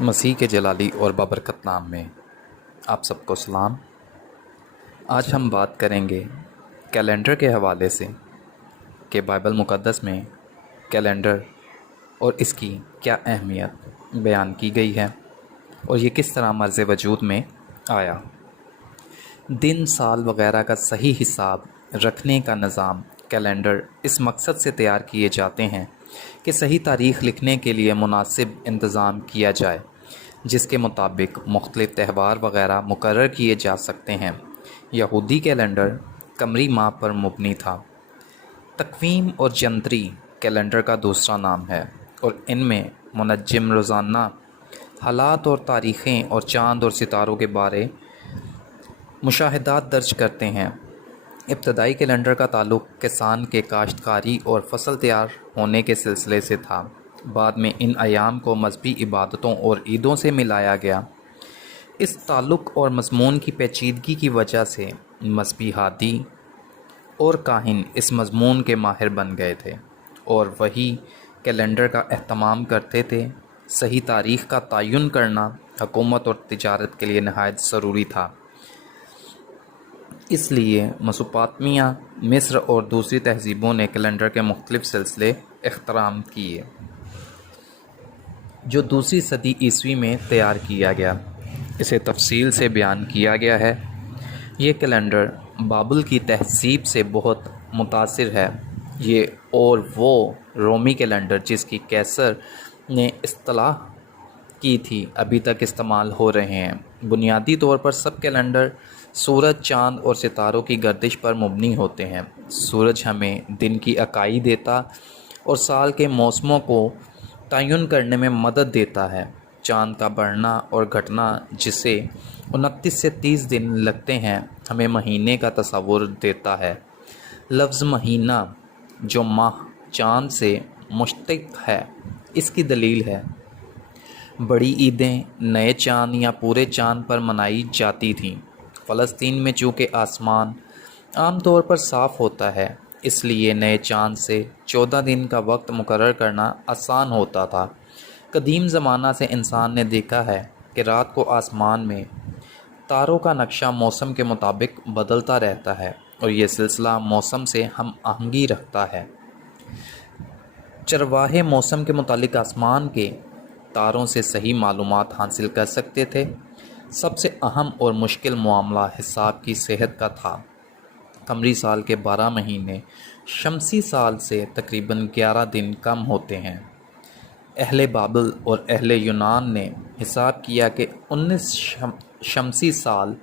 مسیح کے جلالی اور بابرکت نام میں آپ سب کو سلام۔ آج ہم بات کریں گے کیلنڈر کے حوالے سے کہ بائبل مقدس میں کیلنڈر اور اس کی کیا اہمیت بیان کی گئی ہے اور یہ کس طرح مرز وجود میں آیا۔ دن، سال وغیرہ کا صحیح حساب رکھنے کا نظام کیلنڈر اس مقصد سے تیار کیے جاتے ہیں کہ صحیح تاریخ لکھنے کے لیے مناسب انتظام کیا جائے، جس کے مطابق مختلف تہوار وغیرہ مقرر کیے جا سکتے ہیں۔ یہودی کیلنڈر قمری ماہ پر مبنی تھا۔ تقویم اور جنتری کیلنڈر کا دوسرا نام ہے اور ان میں منجم روزانہ حالات اور تاریخیں اور چاند اور ستاروں کے بارے مشاہدات درج کرتے ہیں۔ ابتدائی کیلنڈر کا تعلق کسان کے کاشتکاری اور فصل تیار ہونے کے سلسلے سے تھا۔ بعد میں ان ایام کو مذہبی عبادتوں اور عیدوں سے ملایا گیا۔ اس تعلق اور مضمون کی پیچیدگی کی وجہ سے مذہبی ہادی اور کاہن اس مضمون کے ماہر بن گئے تھے اور وہی کیلنڈر کا اہتمام کرتے تھے۔ صحیح تاریخ کا تعین کرنا حکومت اور تجارت کے لیے نہایت ضروری تھا۔ اس لیے میسوپوٹامیہ، مصر اور دوسری تہذیبوں نے کیلنڈر کے مختلف سلسلے اختراع کیے، جو دوسری صدی عیسوی میں تیار کیا گیا۔ اسے تفصیل سے بیان کیا گیا ہے۔ یہ کیلنڈر بابل کی تہذیب سے بہت متاثر ہے۔ یہ اور وہ رومی کیلنڈر جس کی کیسر نے اصطلاح کی تھی ابھی تک استعمال ہو رہے ہیں۔ بنیادی طور پر سب کیلنڈر سورج، چاند اور ستاروں کی گردش پر مبنی ہوتے ہیں۔ سورج ہمیں دن کی اکائی دیتا اور سال کے موسموں کو تعین کرنے میں مدد دیتا ہے۔ چاند کا بڑھنا اور گھٹنا، جسے 29 سے 30 دن لگتے ہیں، ہمیں مہینے کا تصور دیتا ہے۔ لفظ مہینہ، جو ماہ چاند سے مشتق ہے، اس کی دلیل ہے۔ بڑی عیدیں نئے چاند یا پورے چاند پر منائی جاتی تھیں۔ فلسطین میں چونکہ آسمان عام طور پر صاف ہوتا ہے، اس لیے نئے چاند سے 14 دن کا وقت مقرر کرنا آسان ہوتا تھا۔ قدیم زمانہ سے انسان نے دیکھا ہے کہ رات کو آسمان میں تاروں کا نقشہ موسم کے مطابق بدلتا رہتا ہے اور یہ سلسلہ موسم سے ہم آہنگی رکھتا ہے۔ چرواہے موسم کے متعلق آسمان کے تاروں سے صحیح معلومات حاصل کر سکتے تھے۔ سب سے اہم اور مشکل معاملہ حساب کی صحت کا تھا۔ قمری سال کے 12 مہینے شمسی سال سے تقریباً 11 دن کم ہوتے ہیں۔ اہل بابل اور اہل یونان نے حساب کیا کہ 19 شمسی سال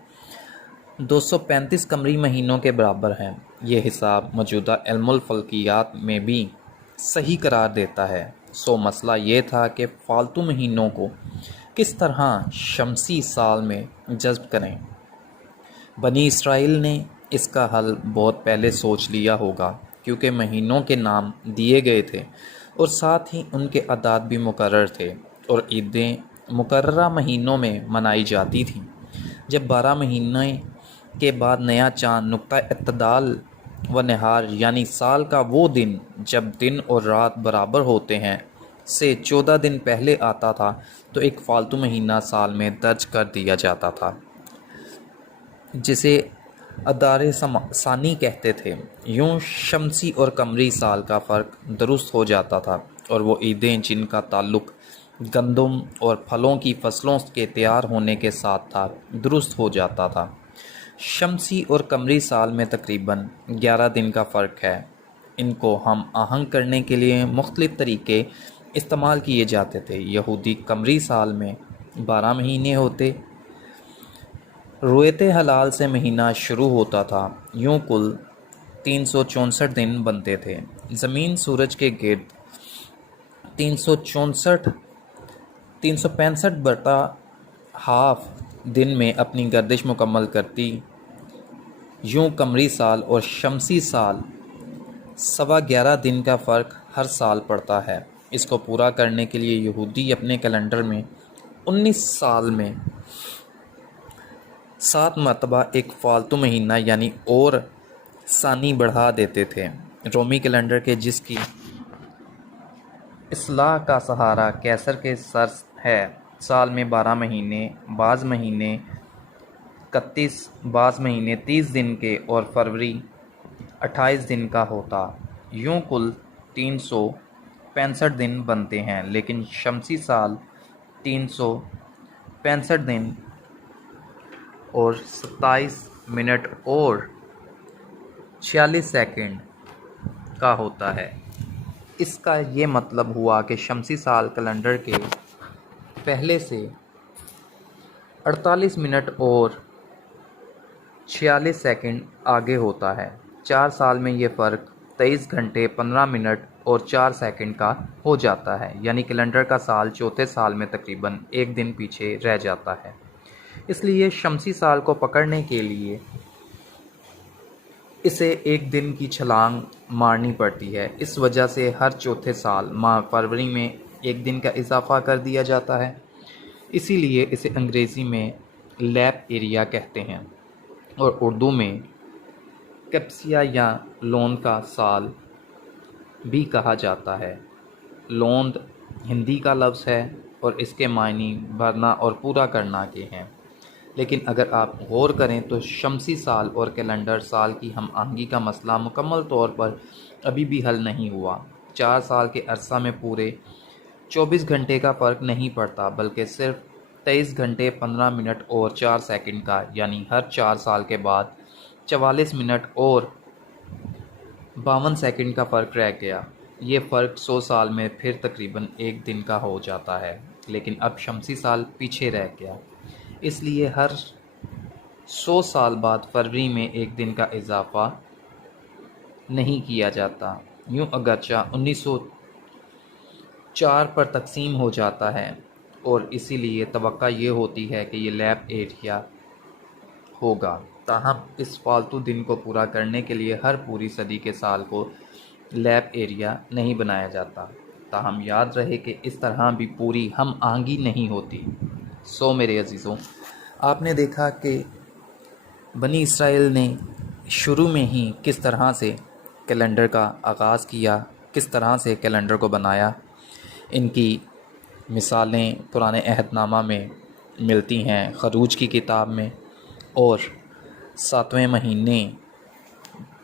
235 قمری مہینوں کے برابر ہیں۔ یہ حساب موجودہ علم الفلکیات میں بھی صحیح قرار دیتا ہے۔ مسئلہ یہ تھا کہ فالتو مہینوں کو کس طرح شمسی سال میں جذب کریں۔ بنی اسرائیل نے اس کا حل بہت پہلے سوچ لیا ہوگا، کیونکہ مہینوں کے نام دیے گئے تھے اور ساتھ ہی ان کے اعداد بھی مقرر تھے اور عیدیں مقررہ مہینوں میں منائی جاتی تھیں۔ جب 12 مہینے کے بعد نیا چاند نقطہ اعتدال و نہار، یعنی سال کا وہ دن جب دن اور رات برابر ہوتے ہیں، سے 14 دن پہلے آتا تھا تو ایک فالتو مہینہ سال میں درج کر دیا جاتا تھا، جسے ادار ثانی کہتے تھے۔ یوں شمسی اور قمری سال کا فرق درست ہو جاتا تھا اور وہ عیدیں جن کا تعلق گندم اور پھلوں کی فصلوں کے تیار ہونے کے ساتھ تھا، درست ہو جاتا تھا۔ شمسی اور قمری سال میں تقریباً 11 دن کا فرق ہے۔ ان کو ہم آہنگ کرنے کے لیے مختلف طریقے استعمال کیے جاتے تھے۔ یہودی قمری سال میں 12 مہینے ہوتے۔ رویت ہلال سے مہینہ شروع ہوتا تھا۔ یوں کل 364 دن بنتے تھے۔ زمین سورج کے گرد 365 دن میں اپنی گردش مکمل کرتی۔ یوں قمری سال اور شمسی سال 11.25 دن کا فرق ہر سال پڑتا ہے۔ اس کو پورا کرنے کے لیے یہودی اپنے کیلنڈر میں 19 سال میں 7 مرتبہ ایک فالتو مہینہ یعنی اور ثانی بڑھا دیتے تھے۔ رومی کیلنڈر کے جس کی اصلاح کا سہارا کیسر کے سر ہے، سال میں 12 مہینے، بعض مہینے 31، بعض مہینے 30 دن کے اور فروری 28 دن کا ہوتا۔ یوں کل 365 دن بنتے ہیں، لیکن شمسی سال 365 دن اور 27 منٹ اور 46 سیکنڈ کا ہوتا ہے۔ اس کا یہ مطلب ہوا کہ شمسی سال کیلنڈر کے پہلے سے 48 منٹ اور 46 سیکنڈ آگے ہوتا ہے۔ 4 سال میں یہ فرق 23 گھنٹے 15 منٹ اور 4 سیکنڈ کا ہو جاتا ہے، یعنی کیلنڈر کا سال چوتھے سال میں تقریباً ایک دن پیچھے رہ جاتا ہے۔ اس لیے شمسی سال کو پکڑنے کے لیے اسے ایک دن کی چھلانگ مارنی پڑتی ہے۔ اس وجہ سے ہر چوتھے سال ماہ فروری میں ایک دن کا اضافہ کر دیا جاتا ہے۔ اسی لیے اسے انگریزی میں لیپ ایریا کہتے ہیں اور اردو میں کیپسیا یا لوند کا سال بھی کہا جاتا ہے۔ لوند ہندی کا لفظ ہے اور اس کے معنی بھرنا اور پورا کرنا کے ہیں، لیکن اگر آپ غور کریں تو شمسی سال اور کیلنڈر سال کی ہم آہنگی کا مسئلہ مکمل طور پر ابھی بھی حل نہیں ہوا۔ 4 سال کے عرصہ میں پورے 24 گھنٹے کا فرق نہیں پڑتا، بلکہ صرف 23 گھنٹے 15 منٹ اور 4 سیکنڈ کا، یعنی ہر 4 سال کے بعد 44 منٹ اور 52 سیکنڈ کا فرق رہ گیا۔ یہ فرق 100 سال میں پھر تقریباً ایک دن کا ہو جاتا ہے، لیکن اب شمسی سال پیچھے رہ گیا، اس لیے ہر 100 سال بعد فروری میں ایک دن کا اضافہ نہیں کیا جاتا۔ یوں اگرچہ 1904 پر تقسیم ہو جاتا ہے اور اسی لیے توقع یہ ہوتی ہے کہ یہ لیپ ایریا ہوگا، تاہم اس فالتو دن کو پورا کرنے کے لیے ہر پوری صدی کے سال کو لیپ ایریا نہیں بنایا جاتا۔ تاہم یاد رہے کہ اس طرح بھی پوری ہم آہنگی نہیں ہوتی۔ میرے عزیزوں، آپ نے دیکھا کہ بنی اسرائیل نے شروع میں ہی کس طرح سے کیلنڈر کا آغاز کیا، کس طرح سے کیلنڈر کو بنایا۔ ان کی مثالیں پرانے عہد نامہ میں ملتی ہیں، خروج کی کتاب میں، اور 7ویں مہینے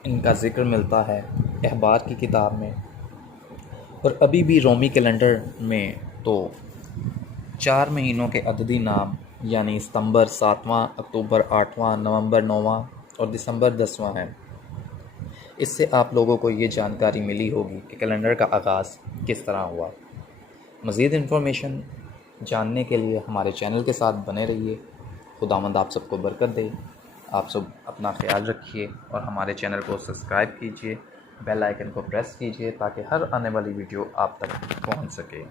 ان کا ذکر ملتا ہے اخبار کی کتاب میں، اور ابھی بھی رومی کیلنڈر میں تو 4 مہینوں کے عددی نام، یعنی ستمبر 7واں، اکتوبر 8واں، نومبر 9واں اور دسمبر 10واں ہے۔ اس سے آپ لوگوں کو یہ جانکاری ملی ہوگی کہ کیلنڈر کا آغاز کس طرح ہوا۔ مزید انفارمیشن جاننے کے لیے ہمارے چینل کے ساتھ بنے رہیے۔ خداوند آپ سب کو برکت دے۔ آپ سب اپنا خیال رکھیے اور ہمارے چینل کو سبسکرائب کیجیے، بیل آئیکن کو پریس کیجیے تاکہ ہر آنے والی ویڈیو آپ تک پہنچ سکے۔